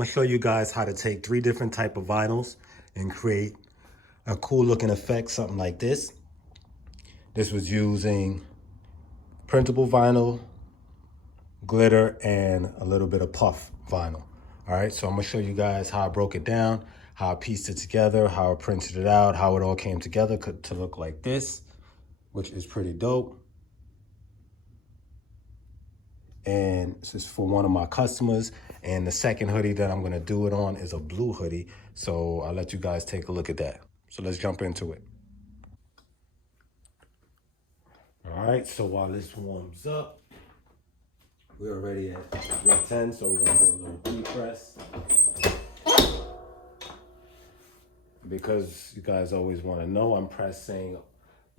gonna show you guys how to take 3 different type of vinyls and create a cool looking effect, something like this. This was using printable vinyl, glitter, and a little bit of puff vinyl. All right, so I'm gonna show you guys how I broke it down, how I pieced it together, how I printed it out, how it all came together to look like this, which is pretty dope. And this is for one of my customers. And the second hoodie that I'm gonna do it on is a blue hoodie. So I'll let you guys take a look at that. So let's jump into it. All right, so while this warms up, we're already at 310, so we're gonna do a little heat press. Because you guys always wanna know, I'm pressing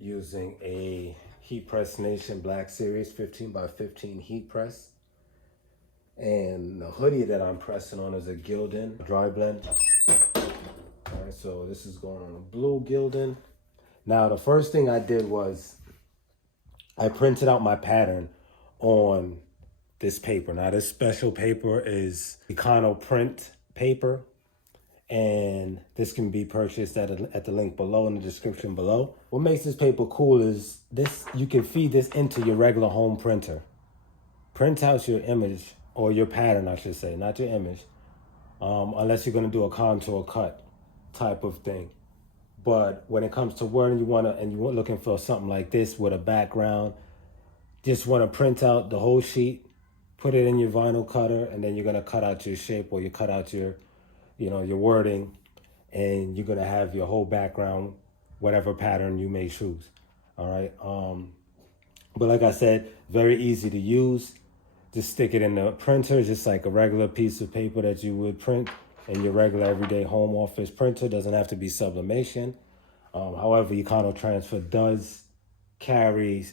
using a Heat Press Nation Black Series 15 by 15 heat press. And the hoodie that I'm pressing on is a Gildan dry blend. All right, so this is going on a blue Gildan. Now, the first thing I did was I printed out my pattern on this paper. Now, this special paper is ECONO print paper. And this can be purchased at the link below in the description below. What makes this paper cool is this, you can feed this into your regular home printer. Print out your image, or your pattern, I should say, not your image, unless you're gonna do a contour cut type of thing. But when it comes to Word and you're looking for something like this with a background, just wanna print out the whole sheet, put it in your vinyl cutter, and then you're gonna cut out your shape, or you cut out your your wording, and you're gonna have your whole background, whatever pattern you may choose. All right. But like I said, very easy to use. Just stick it in the printer, just like a regular piece of paper that you would print in your regular everyday home office printer. Doesn't have to be sublimation. However, ECONOTRANSFER does carry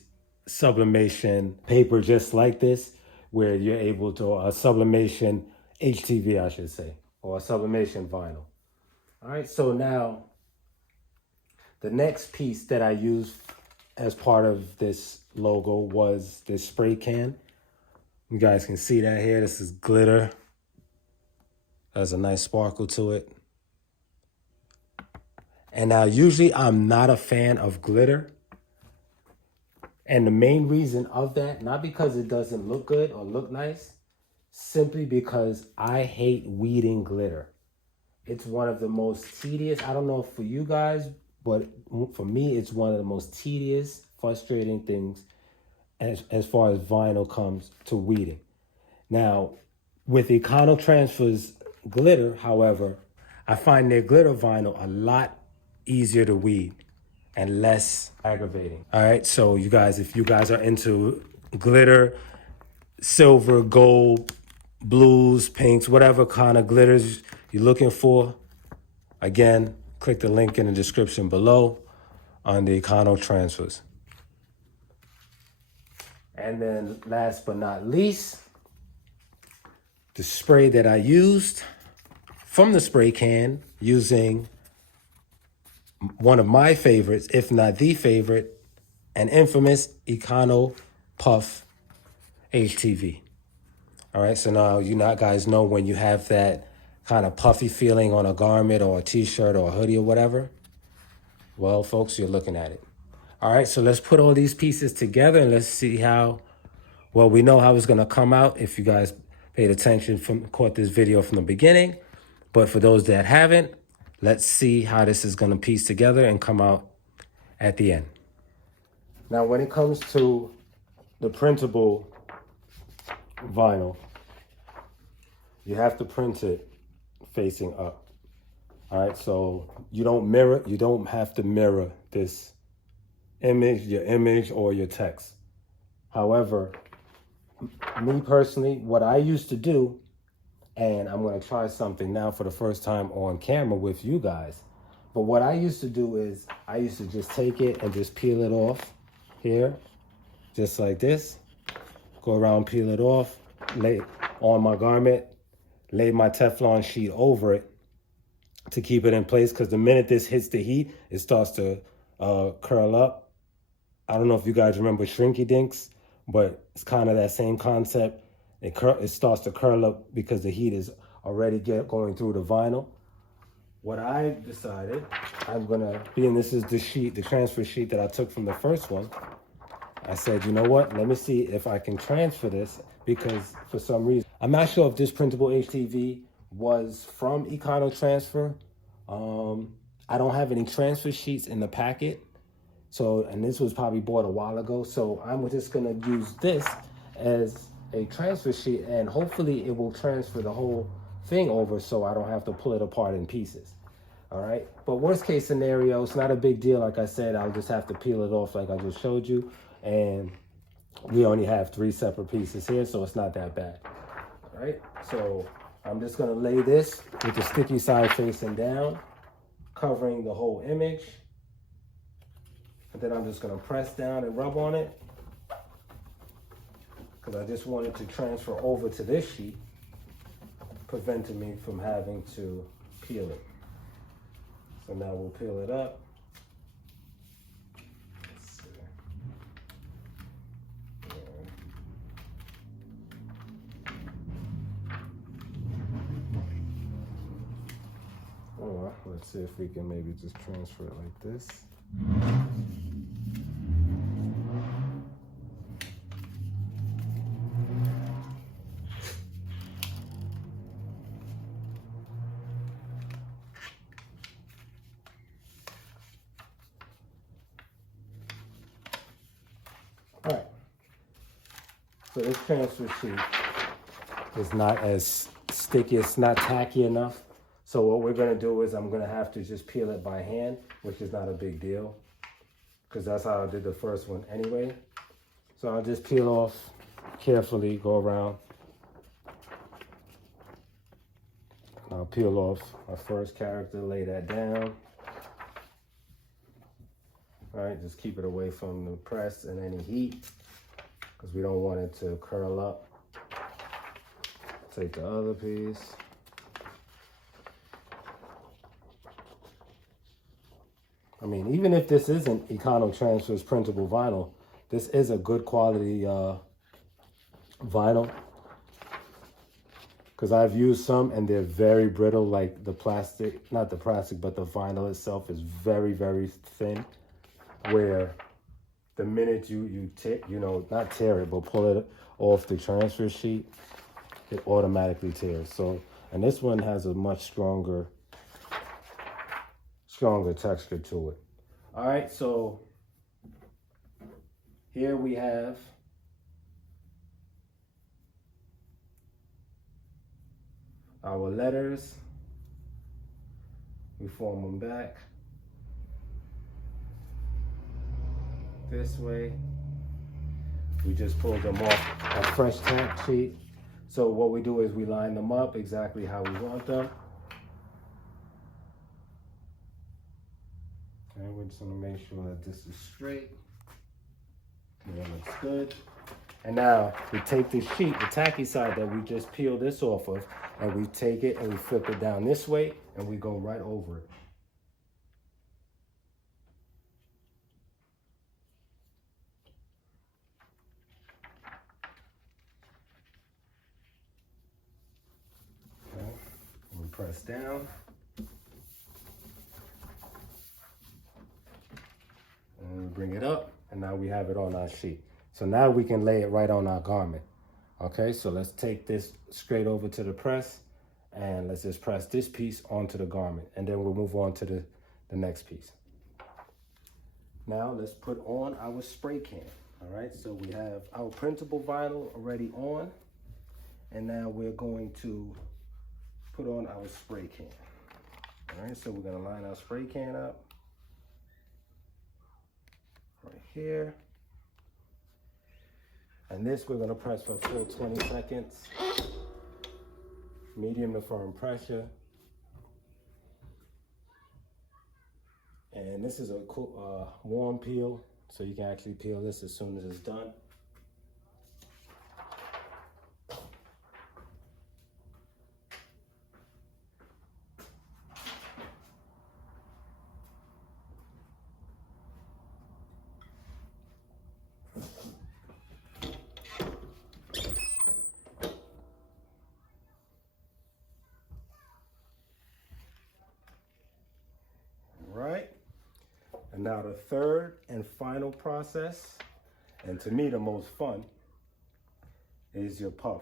sublimation paper just like this, where you're able to sublimation HTV, I should say, or a sublimation vinyl. All right, so now the next piece that I used as part of this logo was this spray can. You guys can see that here. This is glitter. Has a nice sparkle to it. And now usually I'm not a fan of glitter. And the main reason of that, not because it doesn't look good or look nice, simply because I hate weeding glitter. It's one of the most tedious, I don't know for you guys, but for me, it's one of the most tedious, frustrating things as far as vinyl comes to weeding. Now, with ECONOTRANSFER's glitter, however, I find their glitter vinyl a lot easier to weed and less aggravating. All right, so you guys, if you guys are into glitter, silver, gold, blues, pinks, whatever kind of glitters you're looking for, again, click the link in the description below on the ECONOTRANSFERs. And then last but not least, the spray that I used from the spray can, using one of my favorites, if not the favorite, and infamous ECONO Puff HTV. All right, so now you guys know when you have that kind of puffy feeling on a garment or a t-shirt or a hoodie or whatever. Well, folks, you're looking at it. All right, so let's put all these pieces together and let's see how, well, we know how it's gonna come out if you guys paid attention, caught this video from the beginning. But for those that haven't, let's see how this is gonna piece together and come out at the end. Now, when it comes to the printable vinyl, you have to print it facing up. All right, so you don't have to mirror this image, your image or your text. However, me personally, what I used to do, and I'm gonna try something now for the first time on camera with you guys, but what I used to do is I used to just take it and just peel it off here, just like this. Go around, peel it off, lay on my garment, lay my Teflon sheet over it to keep it in place, because the minute this hits the heat, it starts to curl up. I don't know if you guys remember Shrinky Dinks, but it's kind of that same concept. It starts to curl up because the heat is already going through the vinyl. What I decided, I'm gonna, being this is the sheet, the transfer sheet that I took from the first one, I said, you know what, let me see if I can transfer this, because for some reason, I'm not sure if this printable HTV was from ECONOTRANSFER. I don't have any transfer sheets in the packet. So, and this was probably bought a while ago. So I'm just gonna use this as a transfer sheet, and hopefully it will transfer the whole thing over so I don't have to pull it apart in pieces. All right, but worst case scenario, it's not a big deal. Like I said, I'll just have to peel it off like I just showed you. And we only have 3 separate pieces here, so it's not that bad. All right, so I'm just gonna lay this with the sticky side facing down, covering the whole image. And then I'm just gonna press down and rub on it, because I just wanted to transfer over to this sheet, preventing me from having to peel it. So now we'll peel it up. Let's see. Or let's see if we can maybe just transfer it like this. All right, so this transfer sheet is not as sticky, it's not tacky enough. So what we're gonna do is I'm gonna have to just peel it by hand, which is not a big deal, because that's how I did the first one anyway. So I'll just peel off carefully, go around. I'll peel off my first character, lay that down. All right, just keep it away from the press and any heat, because we don't want it to curl up. Take the other piece. I mean, even if this isn't ECONOTRANSFER's printable vinyl, this is a good quality vinyl, because I've used some and they're very brittle, like the plastic, not the plastic, but the vinyl itself is very, very thin, where the minute you not tear it, but pull it off the transfer sheet, it automatically tears. So, and this one has a much stronger texture to it. All right, so here we have our letters. We form them back this way. We just pulled them off a fresh tack sheet. So what we do is we line them up exactly how we want them. And we're just gonna make sure that this is straight. That looks good. And now we take this sheet, the tacky side that we just peeled this off of, and we take it and we flip it down this way and we go right over it. Okay, and we press down. And we bring it up, and now we have it on our sheet. So now we can lay it right on our garment. Okay, so let's take this straight over to the press, and let's just press this piece onto the garment, and then we'll move on to the next piece. Now let's put on our spray can. All right, so we have our printable vinyl already on, and now we're going to put on our spray can. All right, so we're gonna line our spray can up right here. And this we're gonna press for a full 20 seconds. Medium to firm pressure. And this is a cool, warm peel, so you can actually peel this as soon as it's done. And now the third and final process, and to me the most fun, is your puff.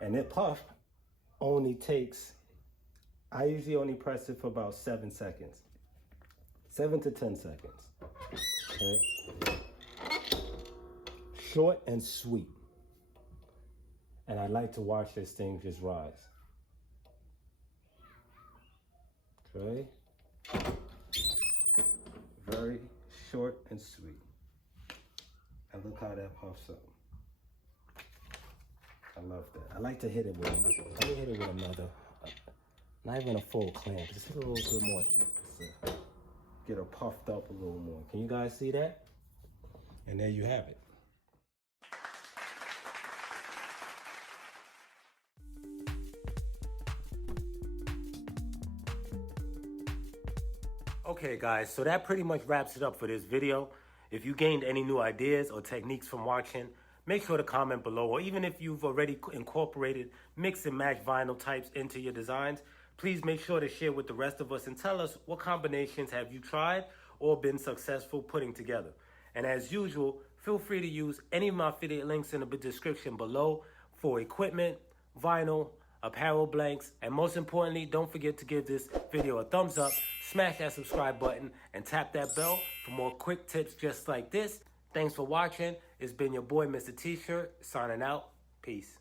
And the puff only takes, I usually only press it for about 7 seconds. 7 to 10 seconds, okay? Short and sweet. And I like to watch this thing just rise. Okay? Very short and sweet. And look how that puffs up. I love that. I like to hit it with another. Let me hit it with another. Not even a full clamp. Just hit a little bit more heat. Just to get her puffed up a little more. Can you guys see that? And there you have it. Okay guys, so that pretty much wraps it up for this video. If you gained any new ideas or techniques from watching, make sure to comment below, or even if you've already incorporated mix and match vinyl types into your designs, please make sure to share with the rest of us and tell us what combinations have you tried or been successful putting together. And as usual, feel free to use any of my affiliate links in the description below for equipment, vinyl, apparel blanks, and most importantly, don't forget to give this video a thumbs up, smash that subscribe button, and tap that bell for more quick tips just like this. Thanks for watching. It's been your boy, Mr. T-Shirt, signing out. Peace.